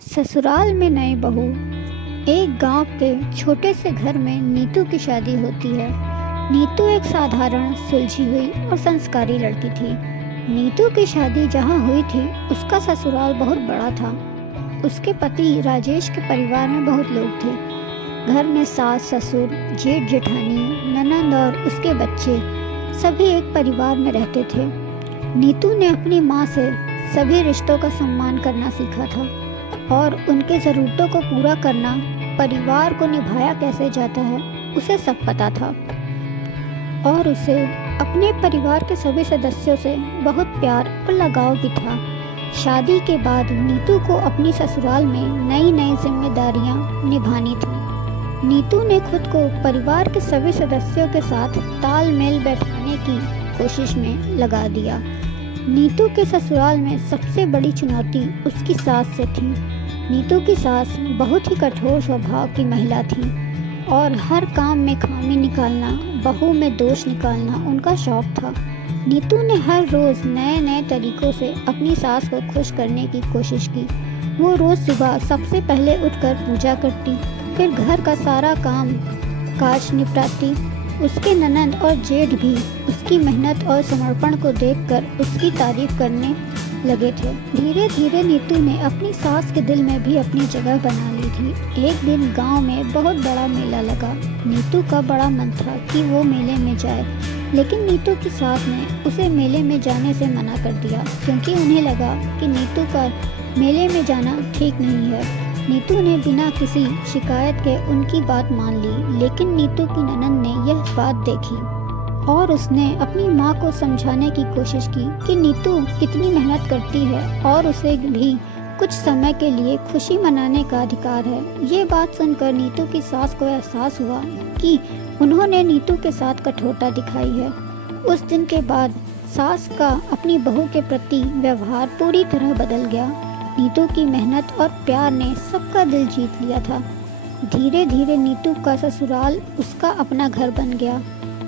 ससुराल में नई बहू। एक गांव के छोटे से घर में नीतू की शादी होती है। नीतू एक साधारण, सुलझी हुई और संस्कारी लड़की थी। नीतू की शादी जहां हुई थी उसका ससुराल बहुत बड़ा था। उसके पति राजेश के परिवार में बहुत लोग थे। घर में सास, ससुर, जेठ जेठानी, ननंद और उसके बच्चे सभी एक परिवार में रहते थे। नीतू ने अपनी माँ से सभी रिश्तों का सम्मान करना सीखा था और उनके ज़रूरतों को पूरा करना, परिवार को निभाया कैसे जाता है, उसे सब पता था। और उसे अपने परिवार के सभी सदस्यों से बहुत प्यार और लगाव भी था। शादी के बाद नीतू को अपनी ससुराल में नई नई जिम्मेदारियां निभानी थी। नीतू ने खुद को परिवार के सभी सदस्यों के साथ तालमेल बैठाने की कोशिश में लगा दिया। नीतू के ससुराल में सबसे बड़ी चुनौती उसकी सास से थी। नीतू की सास बहुत ही कठोर स्वभाव की महिला थी और हर काम में खामी निकालना, बहू में दोष निकालना उनका शौक था। नीतू ने हर रोज़ नए नए तरीक़ों से अपनी सास को खुश करने की कोशिश की। वो रोज़ सुबह सबसे पहले उठकर पूजा करती, फिर घर का सारा काम काज निपटाती। उसके ननंद और जेठ भी उसकी मेहनत और समर्पण को देखकर उसकी तारीफ करने लगे थे। धीरे धीरे नीतू ने अपनी सास के दिल में भी अपनी जगह बना ली थी। एक दिन गांव में बहुत बड़ा मेला लगा। नीतू का बड़ा मन था कि वो मेले में जाए, लेकिन नीतू की सास ने उसे मेले में जाने से मना कर दिया, क्योंकि उन्हें लगा कि नीतू का मेले में जाना ठीक नहीं है। नीतू ने बिना किसी शिकायत के उनकी बात मान ली, लेकिन नीतू की ननंद ने यह बात देखी और उसने अपनी माँ को समझाने की कोशिश की कि नीतू कितनी मेहनत करती है और उसे भी कुछ समय के लिए खुशी मनाने का अधिकार है। ये बात सुनकर नीतू की सास को एहसास हुआ कि उन्होंने नीतू के साथ कठोरता दिखाई है। उस दिन के बाद सास का अपनी बहू के प्रति व्यवहार पूरी तरह बदल गया। नीतू की मेहनत और प्यार ने सबका दिल जीत लिया था। धीरे धीरे नीतू का ससुराल उसका अपना घर बन गया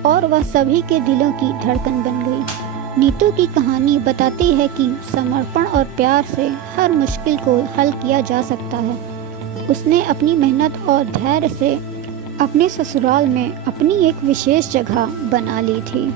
और वह सभी के दिलों की धड़कन बन गई। नीतू की कहानी बताती है कि समर्पण और प्यार से हर मुश्किल को हल किया जा सकता है। उसने अपनी मेहनत और धैर्य से अपने ससुराल में अपनी एक विशेष जगह बना ली थी।